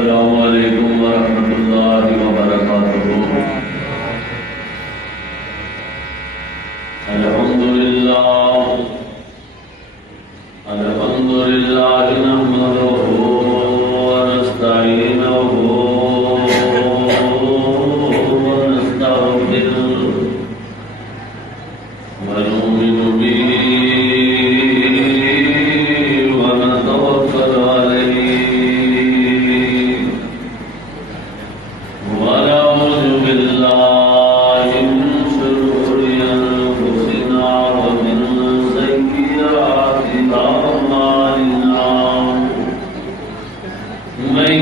السلام علیکم ورحمۃ اللہ وبرکاتہ۔ الحمد للہ نحمدہ ونستعینہ ونستغفرہ ونؤمن بہ ونتوکل علیہ ونعوذ باللہ من شرور انفسنا ومن سیئات اعمالنا من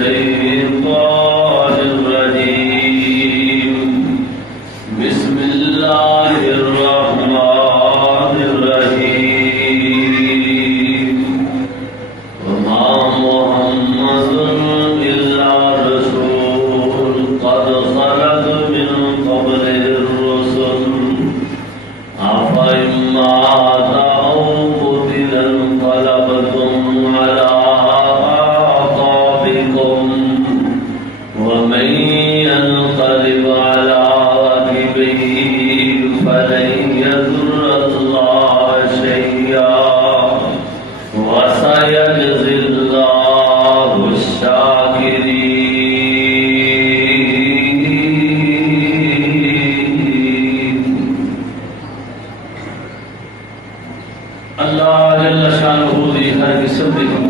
الشيطان الرجيم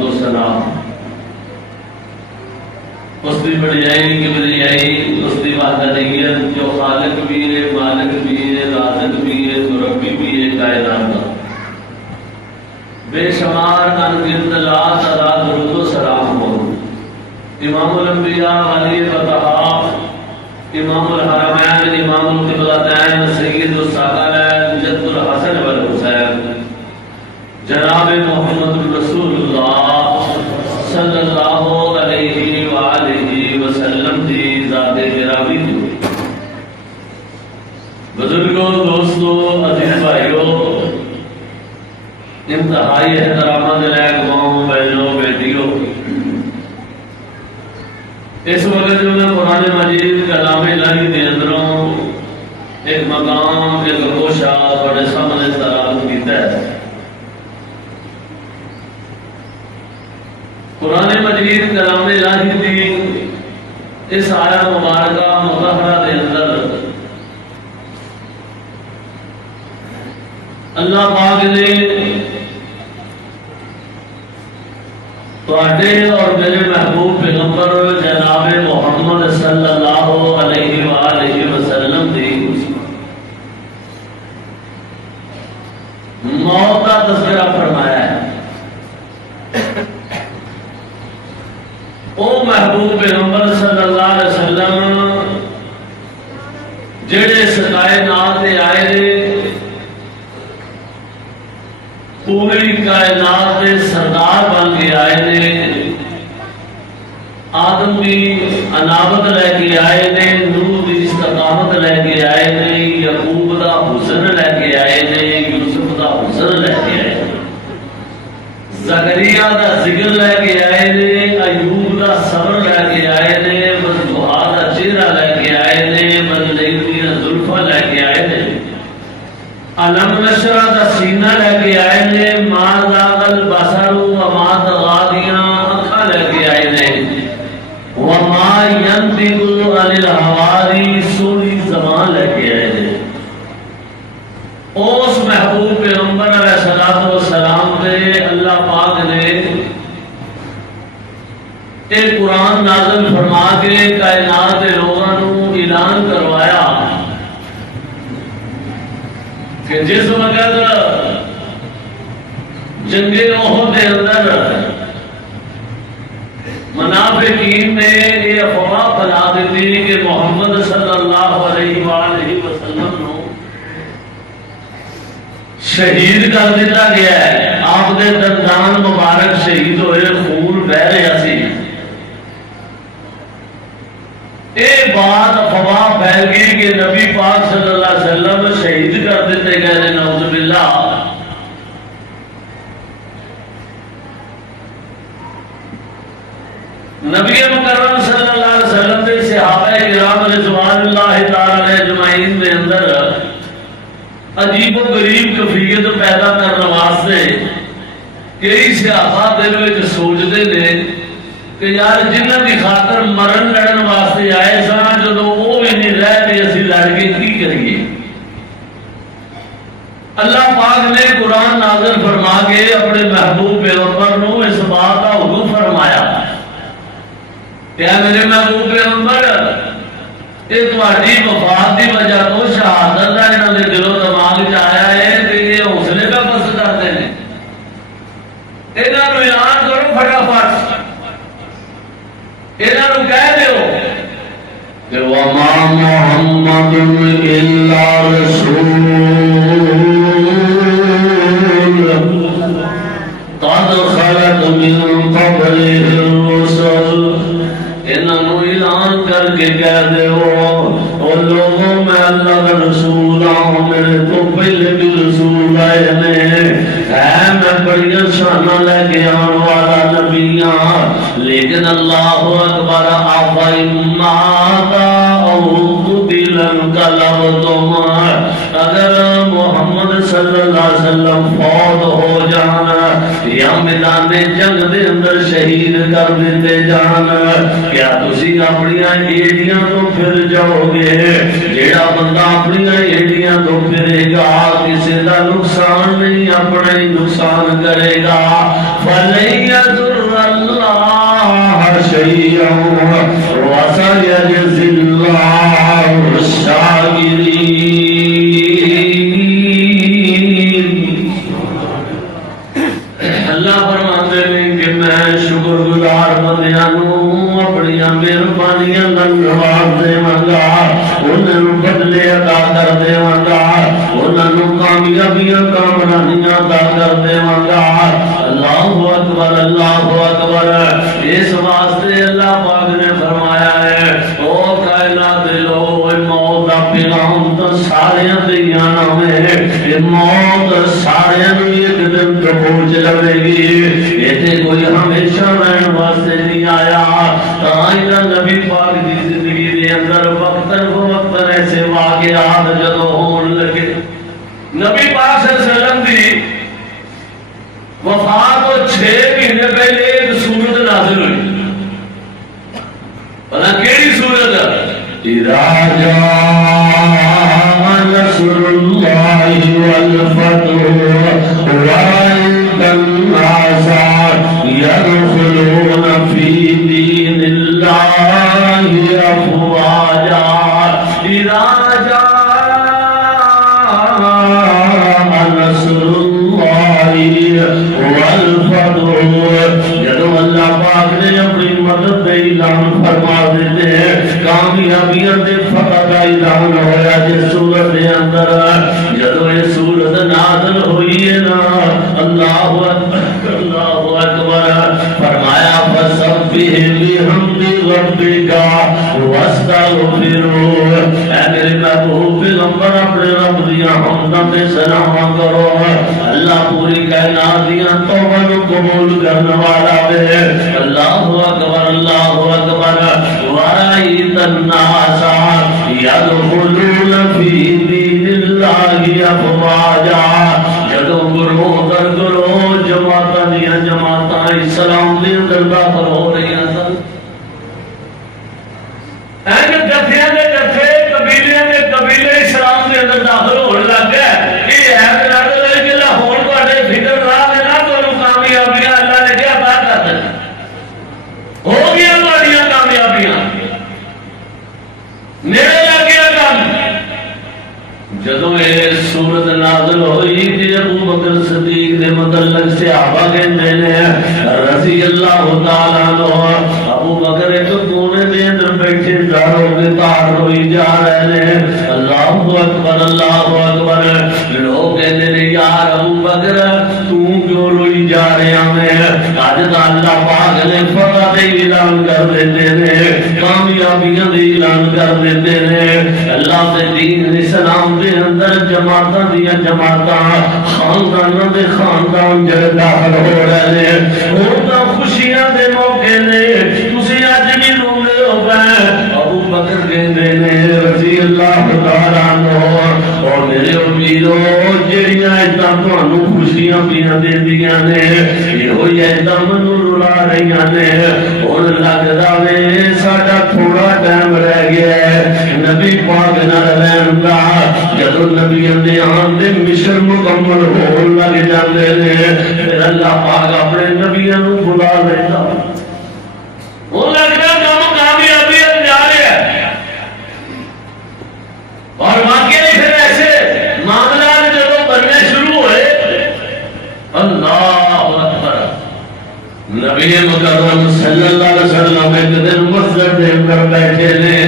درود و سلام اس کی بڑائی کبریائی اس کی وحدانیت جو خالق بھی ہے، مالک بھی ہے، رازق بھی ہے، مربی بھی ہے کائنات کا، بے شمار انگنت لا تعداد درود و سلام ہو امام الانبیاء ولی فتح، امام الحرمین، امام القبلتین، سید الثقلین، جد الحسن والحسین، جناب محمد رسول اللہ صلی اللہ علیہ وآلہ وسلم دی ذات گرامی دی۔ بزرگوں، دوستوں، عزیز بھائیوں، انتہائی احترامات لائق ماؤں، بہنوں، بیٹیوں، اس وقت جو میں قرآن مجید کلام الہی کے اندروں ایک مقام، ایک گوشہ بڑے سامنے تلاوت کیتا ہے۔ قرآن مجید کلام الہی دی اس آیت مبارکہ مطہرہ کے اندر اللہ پاک نے تواڈے اور میرے محبوب پیغمبر جناب محمد صلی اللہ علیہ وآلہ وسلم دی موت کا تذکرہ فرمایا ہے۔ او محبوب پیغمبر صلی اللہ علیہ وسلم جڑے اس کائنات تے آئے نے، پوری کائنات کے سردار بن کے آئے نے، آدم کی انابت لے کے آئے نے، نوح کی استقامت لے کے آئے نے، یعقوب دا حسن لے کے آئے نے، یوسف دا حسن لے کے آئے نے، زکریا دا ذکر لے کے آئے نے، ایوب دا صبر لے کے آئے نے، بزدہا دا چہرہ لے کے آئے نے، بدلیل دا زلفہ لے کے آئے نے، علم نشرہ دا سینہ لے کے آئے نے، ما ذاق البصر وما طغیاں اکھا لے کے آئے نے، وما ينطق عن الهوى سوری زبان لے کے آئے نے۔ اس محبوب پیغمبر علیہ الصلوۃ والسلام پہ اللہ پاک نے ایک قرآن نازل فرما کے کائنات کے لوگوں کو اعلان کروایا کہ جس وقت جنگ احد کے اندر منافقین نے یہ افواہ پھیلا دی کہ محمد صلی اللہ علیہ وآلہ وسلم کو شہید کر دیتا گیا ہے، آپ دے دندان مبارک شہید ہوئے، خون بہ رہا سی، ایک بات افواہ پھیل گئی کہ نبی پاک صلی اللہ علیہ وسلم شہید کر دیتے گئے، نعوذ باللہ۔ نبی مکرم صلی اللہ علیہ وسلم کے صحابہ کرام رضوان اللہ تعالی اجمعین میں اندر عجیب و غریب کیفیت پیدا کرنے واسطے کئی صحابہ دل وچ سوچتے نے کہ یار جنہاں دی خاطر مرن لڑن واسطے آئے سن، جدوں وہ بھی نہیں رہتے اسی لڑ کے کی کریے؟ اللہ پاک نے قرآن نازل فرما کے اپنے محبوب پیغمبر نو اس بات کا حکم فرمایا کہ اے میرے محبوب پیغمبر، یہ تہاڈی وفات کی وجہ تو شہادت کا انہاں دے دل و دماغ وچ آیا ہے کہ یہ حوصلے کا پست کرتے ہیں، انہاں نوں اعلان کرو فٹافٹ، انہاں نوں کہہ دیو کہ وما محمد الا رسول قد خلت من قبله الرسل، انہاں نوں اعلان کر کے کہہ دیو اور لوگوں میں اللہ کا رسول ہوں، میرے تو پہلے بھی رسول آئے نے، ہے میں بڑی شانہ لے کے آن والا نبی ہوں، لیکن اللہ اکبر افیماتا او قتل انقلبتم، اگر محمد صلی اللہ علیہ وسلم فوت ہو جانا یا میدان جنگ دے اندر شہید کر دیتے جانا، کیا تسی اپنی ایڑیاں تو پھر جاؤ گے؟ جیڑا بندہ اپنی ایڑیاں تو پھرے گا کسی دا نقصان نہیں، اپنا ہی نقصان کرے گا۔ فَلَن يَضُرَّ شکر گزار بندیاں نو اپنی مہربانیاں نال نواز دیواں گا، انہاں نو بدلے عطا کر دیواں گا، انہاں نو کامیابیاں کامرانیاں عطا کر دیواں گا۔ اللہ اکبر اللہ اکبر۔ اس واسطے اللہ پاک نے فرمایا ہے او کائنات دے لوگو موت دا پیغام تو سارے تے آنا ہے، موت سارے نو ایک دن تو پہنچ لگے گی، یہ کوئی ہمیشہ رہن واسطے نہیں آیا۔ تاں نبی پاک دی زندگی دے اندر وقتاً فوقتاً ایسے واقعات جدو ہون لگے، نبی پاک صلی اللہ علیہ وسلم دی وفات کو 6 مہینے پہلے ایک سورت نازل ہوئی، پتہ کیڑی سورت؟ اذا جاء نصر اللہ والفتح ورأيت الناس يدخلون في دين اللہ افواجا۔ اذا جدو اللہ پاک نے اپنی مدد دے اعلان فرما دیتے ہیں، کامیابیاں دے فتح کا اعلان ہویا جس سورت دے اندر۔ جدو یہ سورت نازل ہوئی ہے نا، اللہ اکبر اللہ اکبر، فرمایا فسبح بحمد ربک واستغفرہ، اے میرے محبوب پیغمبر اپنے رب دیا حمداں تے سلام کرو، اللہ پوری کائنات دیاں توبہ نو قبول کرنے والا ہے۔ اللہ اکبر اللہ اکبر۔ ورأیت الناس یدخلون فی دین اللہ افواجا، جدو گروہ در گروہ جماعتاں دیاں جماعتاں اسلام دے اندر داخل ہو رہی ہیں سن، این جتھیاں دے جتھے قبیلیاں دے قبیلے اسلام دے اندر داخل ہونے لگ گئے۔ یہ ہے ہو گیا ہماریا کامیابیاں میرے لگیا کام۔ جدو یہ سورت نازل ہوئی تھی ابو بکر صدیق نے متعلق صحابہ کہتے ہیں رضی اللہ تعالیٰ عنہ، ابو بکر ایک کونے دے اندر بیٹھے داروں کے تار روئی جا رہے ہیں۔ اللہ اکبر اللہ اکبر۔ لوگ کہتے ہیں یار ابو بکر تو کیوں روئی جا رہے ہیں؟ آج تا اللہ پاک نے فتح دے اعلان کر دیتے ہیں، کامیابیاں دے اعلان کر دیتے ہیں، اللہ دے دین اسلام دے اندر جماعتاں دیا جماعتاں، خانداناں دے خاندان جڑے داخل ہو رہے ہیں، ہوتا خوشیاں دے موقع نے تسی اج بھی روندے ہو گئے۔ ابو بکر کہندے نے رضی اللہ تعالیٰ عنہ، اور میرے امیدوں جڑیاں ایتاں تانوں خوشیاں پیاں دیندیاں نے، یہ ایتاں منوں رلا رہیاں نے، ہن لگدا وے ساڈا تھوڑا ٹائم رہ گیا ہے نبی پاک نال رہن دا۔ جدو نبیاں دے آن دے مشن مکمل ہون لگ جاندے نے، پھر اللہ پاک اپنے نبیاں نو بلا لیتا، وہ لگتا کام کامیابی جا رہا ہے۔ اور واقعی پھر ایسے معاملات جدو بننے شروع ہوئے، اللہ اکبر، نبی مکرم صلی اللہ علیہ وسلم ایک دن مسجد دے اندر بیٹھے نے،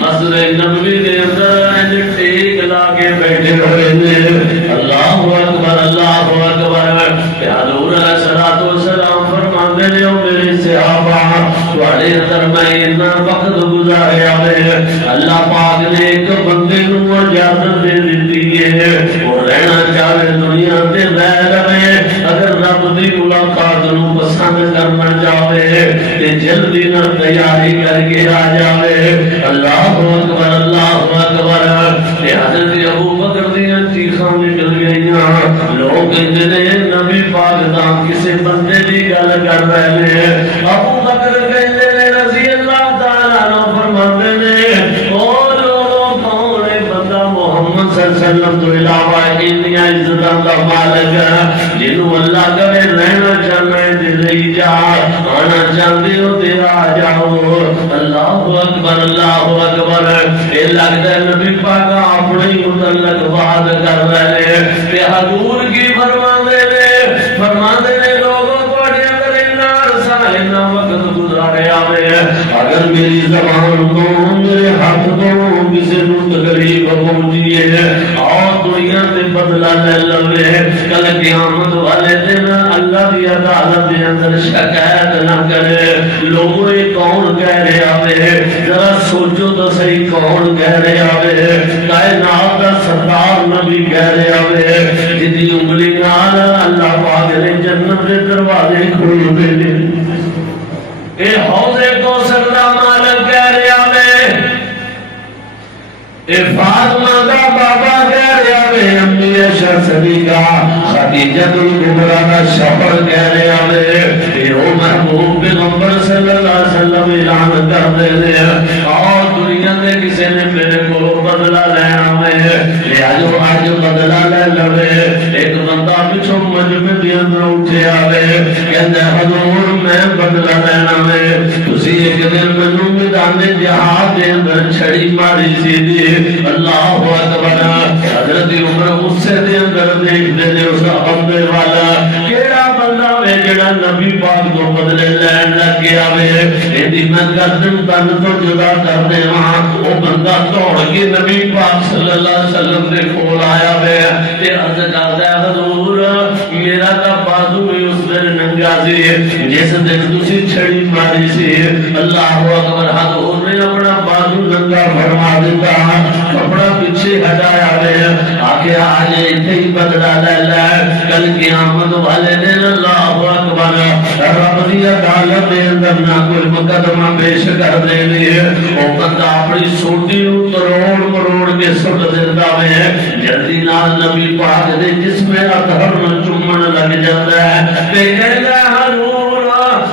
مسجد نبوی دے اندر ٹیک لا کے بیٹھے ہوئے نے، اللہ اکبر اللہ اکبر۔ حضور علیہ الصلوۃ والسلام فرماندے نے او میرے صحابہ تواڈے اندر میں اتنا وقت گزاریا ہے، اللہ پاک نے ایک بندے نو اجازت دے دتی ہے وہ رہنا چاہے دنیا تے رہ رہے، اگر رب دی ملاقات نو پسند کرنا چاہے تے جلدی نہ تیاری کر کے آ جاوے۔ اللہ اکبر اللہ اکبر۔ حضرت ابو بکر دیاں چیخاں نکل گئیاں، لوگ کہندے نے نبی پاک تاں کسے بندے دی گل کر رہے ہیں۔ ابو بکر کہندے نے رضی اللہ تعالیٰ عنہ فرماندے نے او لوگوں کون ہے بندہ محمد صلی اللہ علیہ وسلم تو علاوہ انیاں عزتاں دا مالک جنوں اللہ کرے رہنا چاہنا ہے تے رہی جا، آنا چاہتے ہو تے آ جاؤ۔ اللہ اکبر اللہ اکبر۔ یہ لگتا ہے نبی پاک اپنے ہی متعلق بات کر رہے ہیں۔ حضور کی فرماندے نے لوگوں تواڈے اندر اتنا اگر میری زبان کو میرے ہاتھ کو کسی نو تکلیف پہنچی ہے اور دنیا میں بدلہ لے لوے کل قیامت والے دن اللہ کی عدالت کے اندر شکایت نہ کرے لوگوں یہ کون کہہ رہے آوے ذرا سوچو تو صحیح کون کہہ رہے آوے کائنات کا سردار نبی کہہ رہے آوے جدی انگلی نال اللہ پاک نے جنت کے دروازے کھول دے اے حوض کوثر دا مالک کہہ رہے آوے اے فاطمہ دا بابا کہہ رہے آوے امی عائشہ صدیقہ خدیجہ الکبریٰ دا شوہر کہہ رہے آوے اے او محبوب پیغمبر صلی اللہ علیہ وسلم اعلان کر دے دے اور دنیا میں کسی نے میرے کو بدلہ لینا میں لے آج بدلہ لے لوے ایک بندہ پچھو مجمع دی اندر اٹھے آوے کہندے حضور میں بدلہ لینا میں تسی ایک دن منو میدان جہاد دے اندر چھڑی ماری سی دی اللہ اکبر حضرت عمر غصے دے اندر دیکھ دے دے اس بندے والا کیڑا بندہ میں جڑا نبی پاک کو بدلے لین لگ گیا وے ایڈی میں گردن تن تو جدا کر دے وہاں وہ بندہ دوڑ کے نبی پاک صلی اللہ علیہ وسلم دے کول آیا وے تے عرض کردا ہے حضور میرا تا بازو میں اس دن ننگا سی جس دن تسی چھڑی ماری سی اللہ اکبر حضور نے اپنا بازو ننگا فرما دیتا کپڑا پیچھے ہٹایا وے آگے آج ایتھے ہی بدلا لے لے کل قیامت والے دن اللہ اکبر رب دی عدالت دے اندر نہ کوئی مقدمہ پیش کر دے لیے وہ بندہ اپنی سوٹی تروڑ مروڑ کے سٹ دیتا ہے جلدی نال نبی پاک دے جس میں اطہر چومن لگ جاتا ہے تے کہتا ہے حضور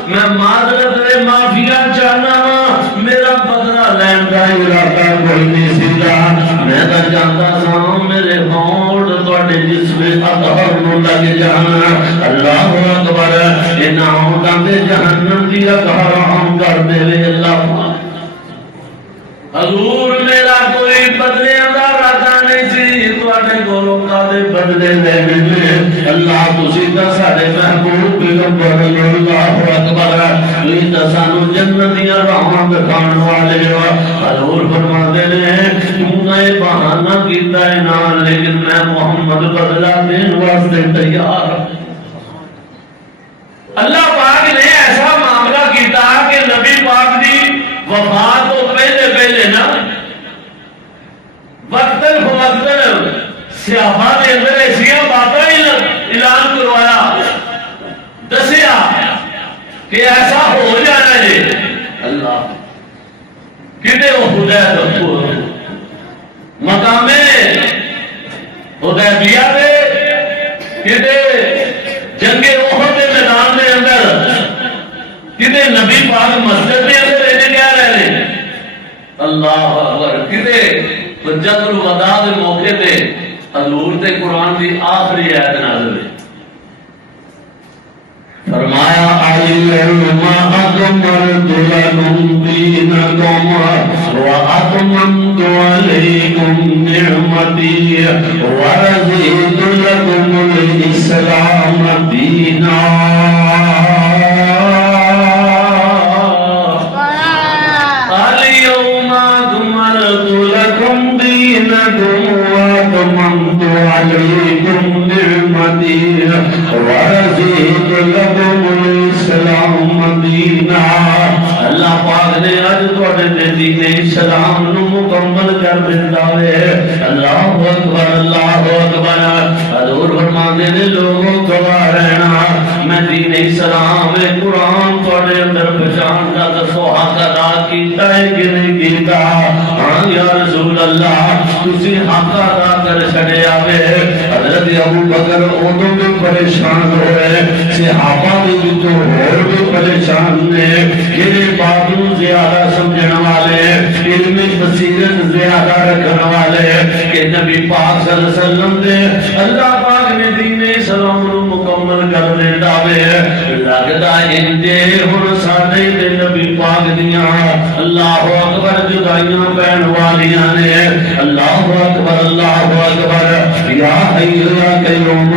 میں معذرت دے معافیا چاہنا میرا بدلہ لین کا ارادہ کوئی نہیں سیدھا میں تو جانتا سا میرے ہونٹ تواڈے جس میں اطہر لگ جانا اللہ اکبر انہاں ہونٹاں تے جہنم دی اطہر ہم کر دے لے اللہ حضور میرا کوئی بدلے دا ارادہ نہیں سی تواڈے کولوں کدے بدلے لینے میں اللہ تسی تے ساڈے محبوب پیغمبر اللہ اکبر تسی تے سانو جنت دی راہاں دکھاون والے ہو حضور فرماندے نے تو نے بہانہ کیتا ہے نا لیکن میں محمد بدلہ دین واسطے تیار اللہ پاک نے ایسا معاملہ کیتا کہ نبی پاک دی وفات تو پہلے نا وقتاً فوقتاً صحابہ نے اندر ایسیاں باتیں اعلان کروایا دسیا کہ ایسا ہو جانا ہے اللہ کتے وہ حدیبیہ مقام حدیبیہ دے کتے جنگ احد کے میدان میں اندر کتے نبی پاک مسجد میں اندر رہنے کیا رہنے اللہ اکبر کتے حجت الوداع دے موقع تے حضور تے قرآن دی آخری آیت نازل ہے فرمایا اليوم اکملت لکم دینکم واتممت علیکم نعمتی ورضیت لکم الاسلام دینا اليوم اکملت لکم دینکم واتممت علیکم نعمتی ورضیت لکم الاسلام دینا اللہ پاک نے آج تواڈے دین اسلام نو مکمل کر دیتا ہے اللہ اکبر اللہ اکبر حضور فرماندے نے لوگوں گواہ رہنا میں دین اسلام قرآن تواڈے اندر پہچان کا دسو حق ادا کیتا ہے کہ نہیں کیتا ہاں یا رسول اللہ تسی حق ادا کر چھڑے آوے حضرت ابو بکر اودوں بھی پریشان ہوئے صحابہ بھی تو اور بھی پریشان نے یہ بات نو زیادہ سمجھن والے علم بصیرت زیادہ رکھن والے کہ نبی پاک صلی اللہ علیہ وسلم دے اللہ پاک نے دین اسلام نو مکمل کر دیتا وے لگدا انجے ہن ساڈے تے نبی پاک دیاں اللہ اکبر جدائیاں پہن والیاں نے اللہ اکبر یا حی یا قیوم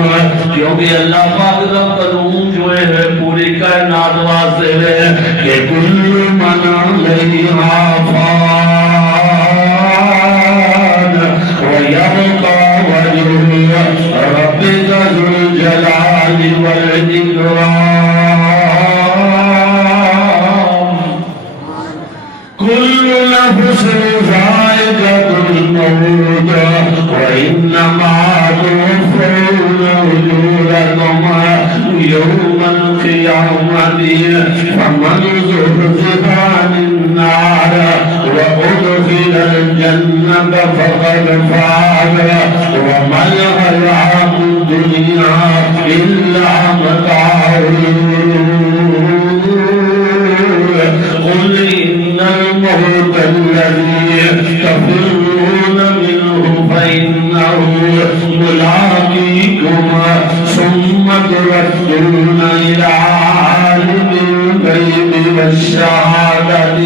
کیونکہ اللہ پاک دا قانون جو ہے پوری کائنات واسطے ہے کہ کل من علیہ كل نفس ذائقة الموت وإنما توفون أجوركم يوم القيامة فمن زحزح عن النار وأدخل الجنة فقد فاز وما الحياة الدنيا إلا متاع قل إن الموت الذي تفرون منه فإنه ملاقيكم ثم تردون إلى عالم الغيب والشهادة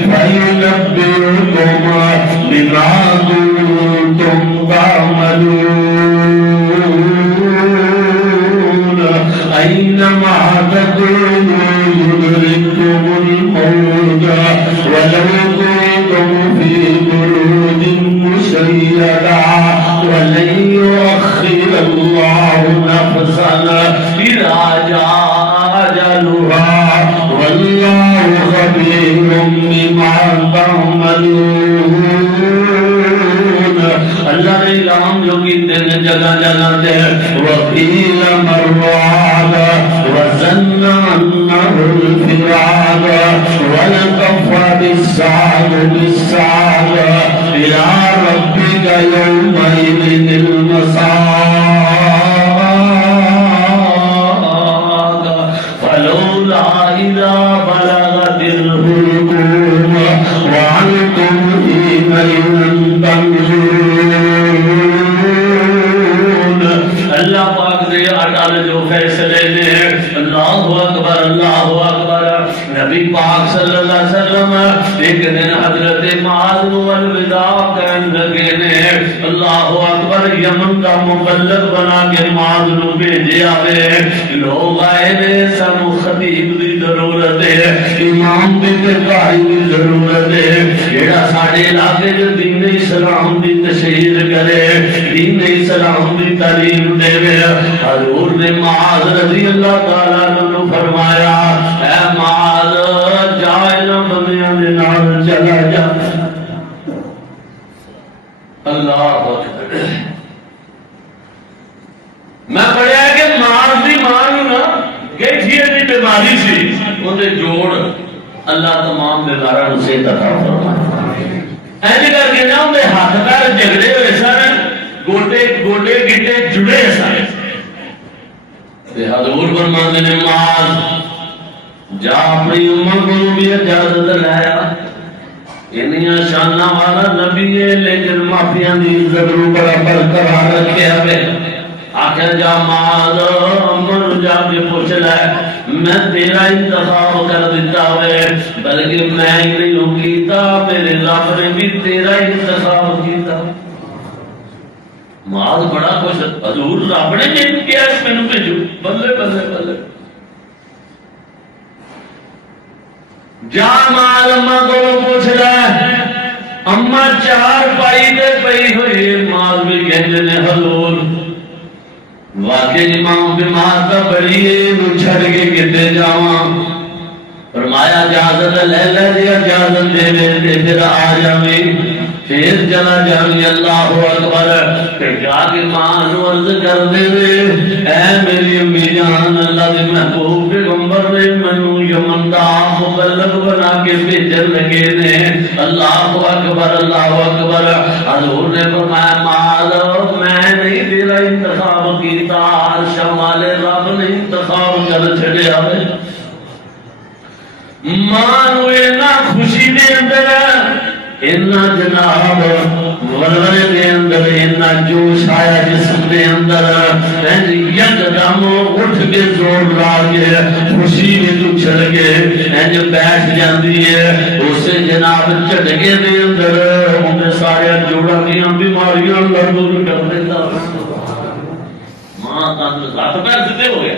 فينبئكم بما كنتم تعملون أينما تكونوا يدرككم الموت ولو كنتم في بروج مشيدة ولن يؤخر الله نفسا إذا جاء أجلها والله خبير بما تعملون اللہ نے اعلان جو کیتے ہیں جگہ جگہ تے وقیل مراد وظن انه الفراد ولتفت الساق بالساق الى ربك يومئذ المساق فلولا اذا بلغت الحلقوم وعنتم حينئذ اللہ پاک دے اٹل جو فیصلے نے اللہ اکبر نبی پاک صلی اللہ علیہ وسلم ایک دن حضرت معاذ کو الوداع کہنے لگے نے اللہ اکبر یمن کا مبلغ بنا کے معاذ نو بھیجے آوے لوگ آئے نے سب خطیب دی ضرورت ہے امام دی قاری دی ضرورت ہے جیڑا ساڑے علاقے جو دین اسلام دی تشہیر کرے دین اسلام دی تعلیم دے حضور نے معاذ رضی اللہ تعالیٰ نے فرمایا اے معاذ جائے بندیاں دے نال چلا جا اللہ اکبر میں پڑھیا ہے کہ معاذ دی ماں نا گٹھیے دی بیماری سی اودے جوڑ اللہ تمام بیماراں نوں صحت عطا فرمائے اینج کر کے نہ اودے ہاتھ پیر جھگڑے ہوئے سن گوٹے گٹے جڑے سارے حضور فرماندے نے معاذ جا اپنی امت کو بھی اجازت لایا انہاں شاناں والا نبی ہے لیکن مافیاں دی عزت نوں بڑا برقرار رکھیا ہے آخر جا معاذ امر جا کے پوچھ لے میں تیرا انتخاب کر دیتا ہوئے بلکہ میں ہی نہیں کیتا میرے رب نے بھی تیرا انتخاب کیتا معاذ بڑا خوش حضور رب نے کیا اس میں بھیجو بلے بلے بلے جا معاذ اماں کو پوچھ لے اماں چار پائی دے پئی ہوئی معاذ بھی کہتے نے حضور واقعی امام بیمار کا بڑی ہے وہ چھڑ کے کتے جاواں فرمایا اجازت لے لے دی اجازت دے دے پھر آ جاویں پھر چلا جاویں اللہ اکبر پھر جا کے ماں نو عرض کر دے اے میری امی جان اللہ دے محبوب پیغمبر نے مینوں یمن دا مبلغ بنا کے بھیجن لگے نے اللہ اکبر حضور نے فرمایا معاذ میں نہیں تیرا انتخاب کیتا عرش والے رب نے انتخاب کر چھڑیا ہے ماں نو اینا خوشی دے اندر اینا جناب ورورے دے اندر اینا جوش آیا جسم دے اندر یک دم اٹھ کے زور لاگے خوشی میں تو چھڑ کے بیٹھ جاندی ہے اسے جناب چڑھگے دے اندر انہیں سارے جوڑا کیاں بیماریاں لڑوں کر دیتا ماں تندرست ہاتھ پیر سدھے ہو گیا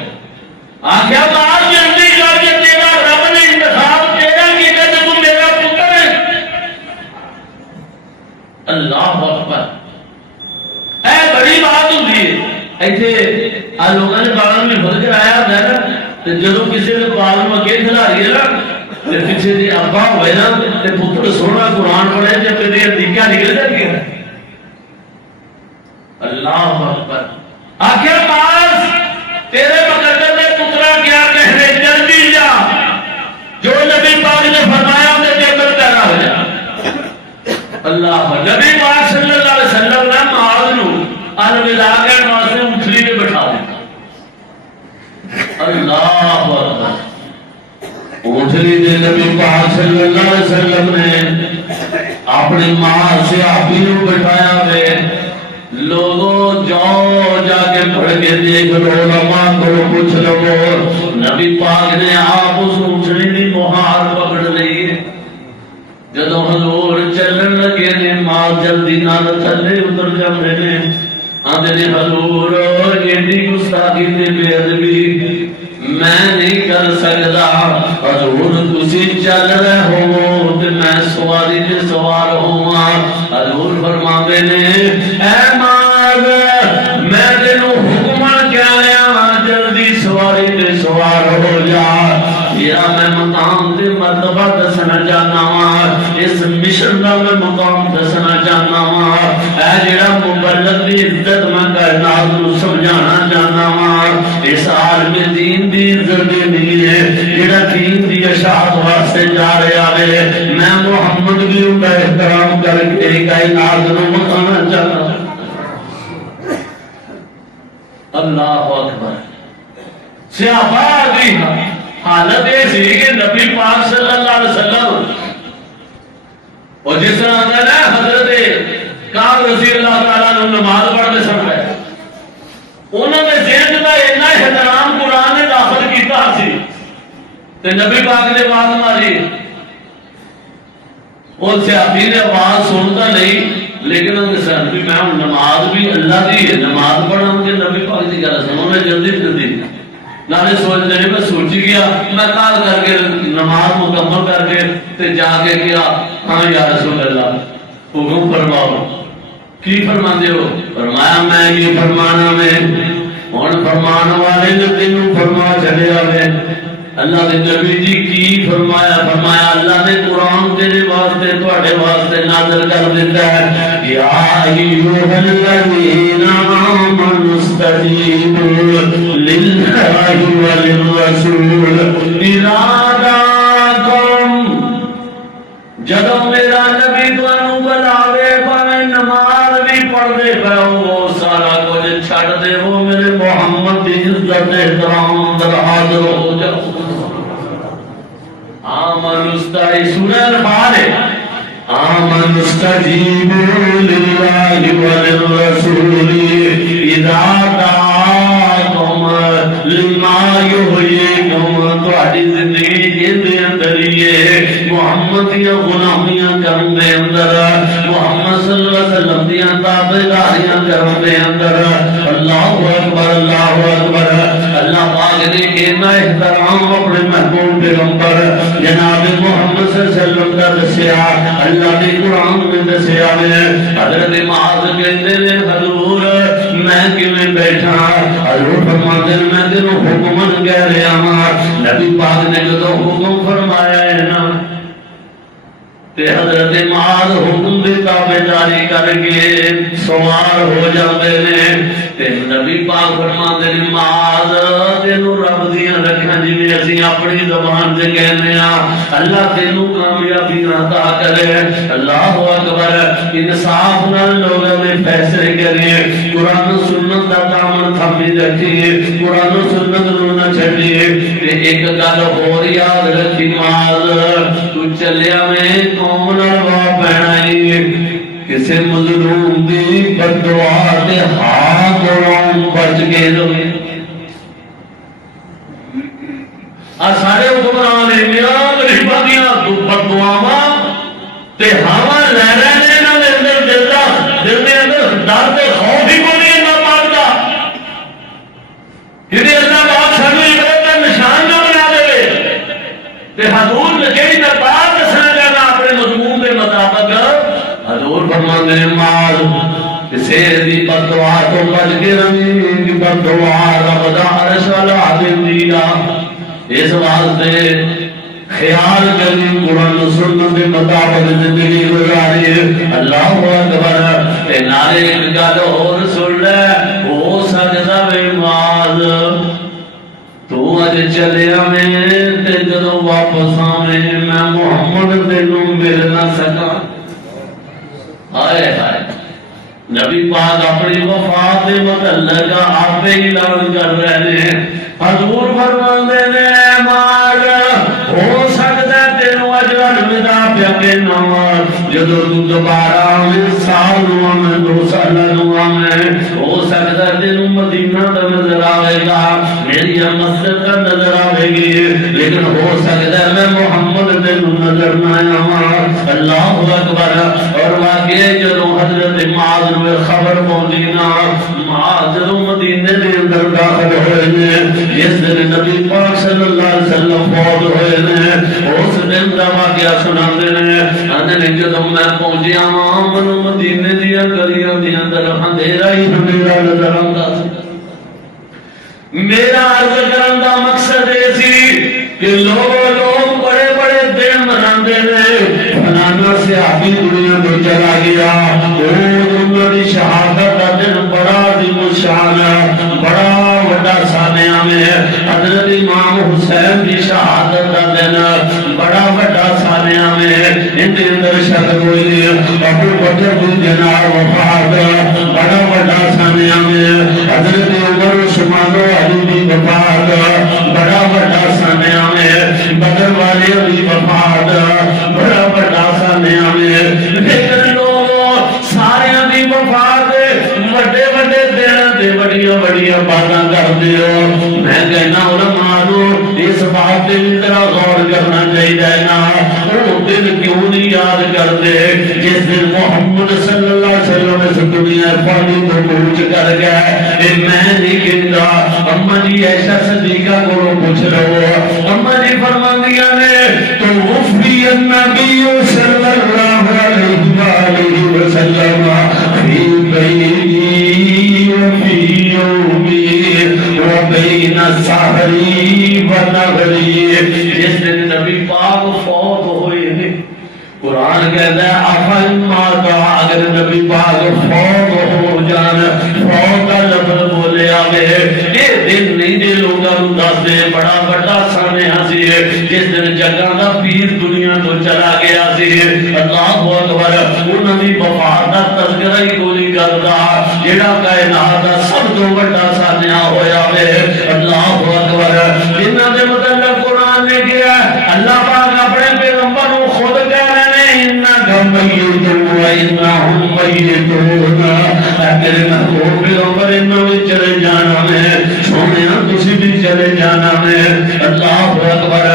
آخیا ماں جلدی جا کے تیرا رب نے انتخاب تیرا کیا کہ تو میرا پتر ہے اللہ اکبر اے بڑی بات ہوتی ہے ایتھے آ لوگوں نے باغاں میں خود کرایا ہے نا تے جدوں کسی نے بال میں اگے کھلا رہی ہے نا پیچھے جی ابا ہوئے نا پتر سونا قرآن پڑھے جب دیکھا نکل جائے اللہ اکبر آخر پاس تیرے مقدر میں پترا کیا کہنے جلدی جا جو نبی پاک نے فرمایا انہیں کے عمل پیدا ہو جا اللہ نبی پاک صلی اللہ علیہ وسلم نے معاذ نو الوداع کے واسطے اونٹنی پہ بٹھا دیا اللہ اکبر اونٹنی دے نبی پاک صلی اللہ علیہ وسلم نے اپنی ماں سے آپی نو بٹھایا ہوئے لوگوں جاؤ جا کے پڑھ کے دیکھ لو علماء کو پوچھ لو نبی پاک نے آپ اس اونٹنی دی مہار پکڑ لی جدو حضور چلن لگے نے ماں جلدی نال تھلے اتر جاندے نے آندے نے حضور ایڈی گستاخی تے بے ادبی میں نہیں کر سکتا حضور تسی چل رہے ہو تے میں سواری تے سوار ہوا حضور فرماندے نے اے ماذ میں تینوں حکم کیا آیا جلدی سواری تے سوار ہو جا یا میں مقام تے مرتبہ دسنا چاہنا وا اس مشن دا میں مقام دسنا چاہنا وا اے جڑا مبلغ دی عزت میں کائنات نو سمجھانا چاہنا وا اس عالم دین دی عزت نہیں ہے جڑا دین دی اشاعت واسطے جا رہا ہے میں محمد بھی ان کا احترام کر کے کائنات نو بتانا چاہتا اللہ اکبر صحابہ دی حالت ایسی کہ نبی پاک صلی اللہ علیہ وسلم اور جس طرح اندر ہے حضرت کعب رضی اللہ تعالیٰ نے نماز پڑھتے سن رہے انہوں نے ذہن کا اتنا احترام قرآن نے داخل کیتا سی تے نبی پاک نے آواز ماری اور صحابی نے آواز سنتا نہیں لیکن انہوں نے سن بھی میں نماز بھی اللہ دی ہے نماز پڑھا ان کے نبی پاک دی گل سنوں میں جلدی نالے سوچ دے میں سوچی گیا میں کال کر کے نماز مکمل کر کے تے جا کے کیا ہاں یا رسول اللہ حکم فرماؤ کی فرماندے ہو فرمایا میں یہ فرمانا میں ہن فرمان والے نے تینوں فرما چلے آوے اللہ نے نبی جی کی فرمایا فرمایا اللہ نے قرآن تیرے واسطے تواڈے واسطے نازل کر دیتا ہے یا ایھا الذین آمنوا استجیبوا للہ وللرسول اذا دعاکم جدو میرا نبی تانوں بلاوے پاویں نماز بھی پڑھدے پاؤ سارا کچھ چھڈ دے وہ میرے محمد دی عزت احترام در حاضر ہو جاؤ آمن استعی سورہ الفال آمن استجیبوا للہ وللرسول اذا دعاکم لما یحییکم تہاڈی زندگی دے اندر یہ محمد دی غلامیاں کرن دے اندر محمد صلی اللہ علیہ وسلم دی تابعداریاں کرن دے اندر اللہ اکبر اللہ پاک نے اتنا احترام اپنے محبوب پیغمبر جناب محمد صلی اللہ علیہ وسلم کا دسیا اللہ نے قرآن میں دسیا ہے حضرت معاذ کہتے ہیں حضور میں کیویں بیٹھا حضور فرماتے ہیں میں تینوں حکم کہہ رہا ہوں نبی پاک نے جو حکم فرمایا ہے نا تے حضرت معاذ حکم دی تابعداری کر کے سوار ہو جاندے نے تے نبی پاک فرماندے نے معاذ تینوں رب دیاں رکھاں جویں اسی اپنی زبان تے کہنے ہاں اللہ تینوں کامیابی عطا کرے اللہ اکبر انصاف نال لوگوں میں فیصلے کریں قرآن و سنت دا دامن تھامی رکھیں قرآن و سنت نو نہ چھڈیں تے ایک گل ہور یاد رکھی معاذ تو چلیا میں قوم نال وا پہنائی کسے مظلوم دی بددعا دے ہاں قوم بچ گئے لوگ سارے حکمران میاں غریباں دیاں بددعاواں تے ہاواں لے رہے نے انہاں دے اندر دل دے اندر ڈر تے خوف ہی کوئی نہیں اللہ پاک دا کہ اللہ پاک سانوں عبرت دا نشان نہ بنا دے تے حضور نے کہڑی میں بات دسنا چاہنا اپنے مضمون کے مطابق حضور فرماندے نے معاذ کسے دی بددعا تو بچ کے رہی بددعا رب دا عرش والا دیندا اس واسطے خیال کریں قرآن و سنت کے مطابق زندگی گزاری. اللہ اکبر. اے نارے ایک گل اور سن لے. ہو سکتا ہے معاذ تو اج چلیا میں تے جدوں واپس آویں میں محمد تینوں مل نہ سکا. ہائے ہائے. نبی پاک اپنی وفات کے متعلق آپ اعلان کر رہے ہیں. حضور فرماندے نے معاذ ہو سکتا ہے تینوں اجر الوداع پیا کہنا جدوں تو دوبارہ آویں سال نو آویں 2 سال نو آویں ہو سکتا ہے تینوں مدینہ دا نظر آئے گا میری مسجد کا نظر آئے گی لیکن ہو سکتا ہے میں محمد تینوں نظر نہ آواں. اللہ اکبر. اور واقعی جدوں حضرت معاذ نو خبر پہنچی نا معاذ جدوں مدینے دے اندر داخل ہوئے نے جس دن نبی پاک صلی اللہ علیہ وسلم فوت ہوئے نے اس دن دا واقعہ سناندے نے. اندر جدوں میں پہنچیا مینوں مدینے دیاں گلیاں دے اندر اندھیرا ہی اندھیرا نظر آندا سی. میرا عرض کرن دا مقصد یہ سی کہ لوگ بڑے بڑے دن مناندے نے فلانا صحابی دنیا تو چلا گیا انہوں نے شہادت کا دن بڑا عظیم الشان بڑا بڑا سانیہ میں حضرت امام حسین کی شہادت کا دن بڑا بڑا سانیہ میں ان کے اندر شک ہوئی ابو بکر بن جنار وفات بڑا بڑا سانیہ میں حضرت عمر عثمان علی کی وفات بڑا بڑا سانیہ میں بدر والے کی وفات بڑا بڑا سانیہ میں لیکن لوگ سارے دی وفات بڑے بڑے دن دے بڑیاں بڑیاں باتاں کرتے ہو. میں کہنا علماء نو اس بات پہ ذرا غور کرنا چاہیے نا وہ دن کیوں نہیں یاد کرتے جس دن محمد صلی اللہ علیہ وسلم اس دنیا پانی کو پہنچ کر گیا. میں نہیں کہتا اما جی ایسا صدیقہ کو پوچھ رہو اما جی فرماندیاں نے تو وفی النبی صلی اللہ علیہ وسلم فی بینی وفی یومی وبین سحری ونغری. جس دن نبی پاک فوت ہوئے ہیں قرآن کہتا ہے افن ماتا اگر نبی پاک فوت ہو جان فوت کا لفظ بولے آگے یہ دن نہیں دے لوگا دس دے بڑا بڑا سانے ہاسی جس دن جگہ دا پیر دنیا تو چلا گیا سی. اللہ اکبر. انہوں نے وفات دا تذکرہ ہی کوئی کردا جڑا کائنات دا سب تو بڑا سانیہ ہویا وے. اللہ اکبر. انہاں دے متعلق قرآن نے کیا اللہ پاک اپنے پیغمبر کو خود کہہ رہے ہیں انکم میتون و انہم میتون. اگر محبوب پیغمبر انہوں نے چلے جانا میں سونے تسی بھی چلے جانا میں. اللہ اکبر.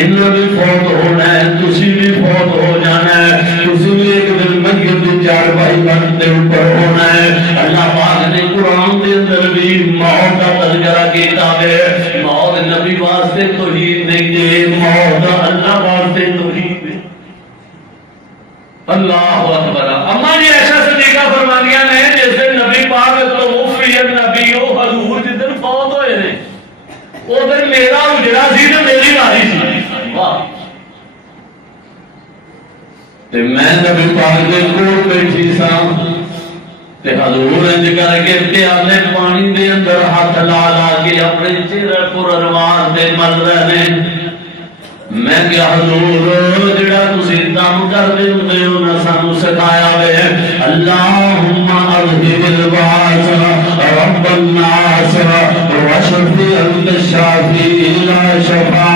انہوں نے فوت ہونا ہے تسی بھی فوت ہو جانا ہے تسی بھی ایک دن میت دی چار بھائی بنتے اوپر ہونا ہے. اللہ پاک نے قرآن کے اندر بھی موت کا تذکرہ کیتا ہے. موت نبی واسطے توحید نہیں دے موت اللہ واسطے توحید ہے. اللہ اکبر. اما جی ایسا صدیقہ فرمانیاں نے جیسے نبی پاک تو وفی النبی حضور جس دن فوت ہوئے نے وہ دن میرا اجڑا سی تو میری واری سی. واہ. تے میں نبی پاک دے کول بیٹھی سا تے حضور انج کر کے پیالے پانی دے اندر ہاتھ لا لا کے اپنے چہرے پر انوار دے مل رہے ہیں. میں کیا حضور جڑا تسی دم کر دے ہوندے ہو نہ سانو سکھایا وے اللہم اذہب الباس رب الناس واشفی انت الشافی لا شفا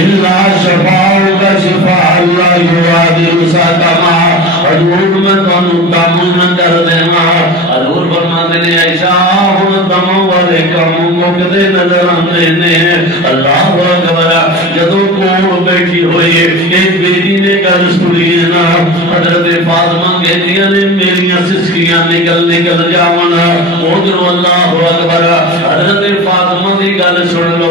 الا شفاءک شفاء لا یغادر سقما. حضور میں تانوں دم نہ کر دیواں. حضور فرماندے نے عائشہ ہن دم والے کم مکدے نظر آندے نے. اللہ اکبر. جدوں کو بیٹھی ہوئی ایک بیٹی نے گل سنی نا حضرت فاطمہ کہتی نے میریاں سسکیاں نکل جاون. ادھر اللہ اکبر. حضرت فاطمہ کی گل سن لو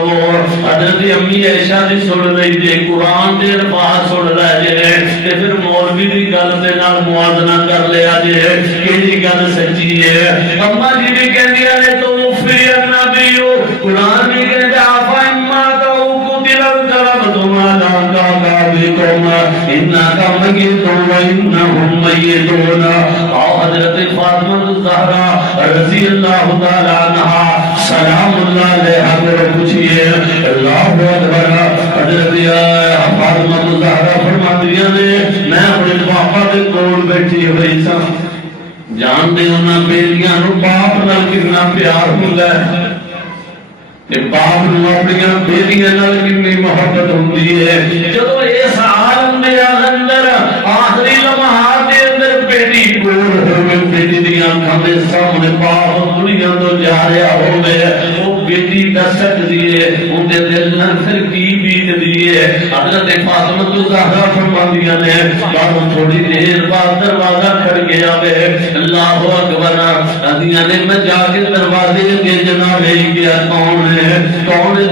حضرت امی عائشہ کی سن لئی جے قرآن کے الفاظ سن لے جے تے پھر مولوی کی گل دے نال موازنہ کر لیا جے کیڑی گل سچی ہے. اما جی بھی کہندیاں نے تو وفی النبی قرآن بھی کہندا فاما تو قتل القلب تمہارا بكم إنك ميت وإنهم ميتون. اور حضرت فاطمہ الزہرا رضی اللہ تعالیٰ عنہا سلام اللہ علیہا کو پوچھئے. اللہ اکبر. حضرت فاطمہ الزہرا فرماتی نے میں اپنے پاپا کے کول بیٹھی ہوئی سا. جان دے انہاں بیٹیاں نو باپ نال کتنا پیار ہوندا ہے کہ باپ نو اپنی بیٹیاں نال کتنی محبت ہوندی ہے. جدوں اس عالم دے اندر آخری لمحات دے اندر بیٹی کول ہوے بیٹی دی اکھاں دے سامنے باپ دنیا تو جا رہا ہوے او بیٹی دا سکدی ہے اون دے دل نال پھر کی بیتدی ہے. حضرت فاطمہ الزہرا فرماندیاں نے باہر تھوڑی دیر بعد دروازہ کھڑ گیا وے. اللہ اکبر. ادیاں نے میں جا کے دروازے کے جناب گیا کون ہے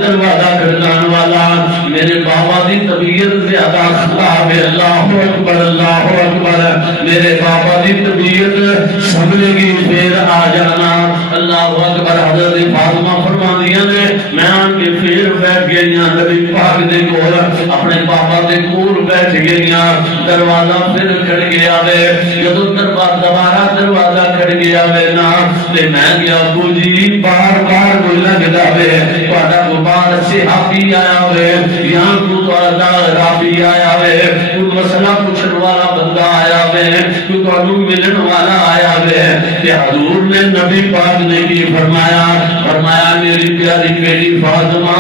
دروازہ کھڑکان والا. میرے بابا دی طبیعت زیادہ خراب ہے. اللہ اکبر اللہ اکبر. میرے بابا دی طبیعت سمجھ گی پھر آ جانا. اللہ اکبر. حضرت فاطمہ فرماندیاں نے میں آن کے پھر بیٹھ گئیاں نبی پاک دے کول اپنے بابا دے کول بیٹھ گئیاں. دروازہ پھر کھڑ گیا وے. جدوں دوبارہ دروازہ کھڑ گیا وے نا تے میں گیا ابو جی بار بار کوئی لگدا وے تہاڈا کو باہر صحابی آیا وے یا کو تہاڈا رابی آیا وے کوئی مسئلہ پوچھن والا بندہ آیا وے کوئی تانوں ملن والا آیا وے. تے حضور نے نبی پاک نے کی فرمایا میری پیاری بیٹی فاطمہ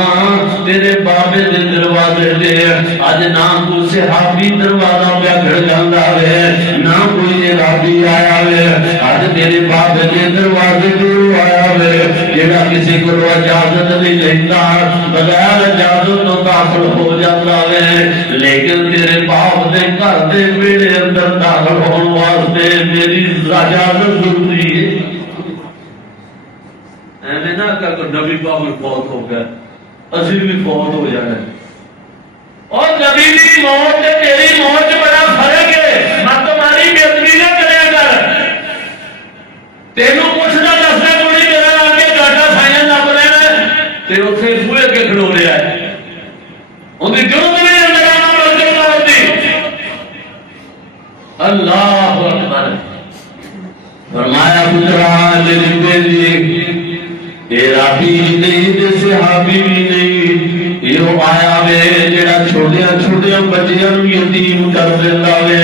تیرے بابے دے دروازے تے اج نہ کوئی صحابی دروازہ پہ کھڑکاندا وے نہ کوئی رابی آیا وے. اج تیرے بابے دے دروازے تے آیا وے جڑا کسی کو اجازت نہیں لیندا بغیر اجازت تو داخل ہو جاتا وے. لیکن تیرے باپ دے گھر دے بیڑے اندر داخل ہون واسطے میری اجازت ضروری ہے. ایویں نہ کہ کوئی نبی پاک فوت ہو گیا اسی بھی فوت ہو جانا. اور نبی دی موت تے تیری موت بڑا فرق ہے. نہ تمہاری بےعزتی نہ کرے کر. تینوں پوچھنا دسنا کوئی میرا آ کے گاٹا سائیاں نپ لینا تے اتنے بوئے کے کھڑو رہا ہے. اندھی جرم نہیں اندر آنا بلکہ موت دی. اللہ اکبر. فرمایا پترا میری بیٹی اے رابی نہیں تے صحابی بھی نہیں یہ آیا وے جڑا چھوٹیاں چھوٹیاں بچیاں نوں یتیم کر دیندا وے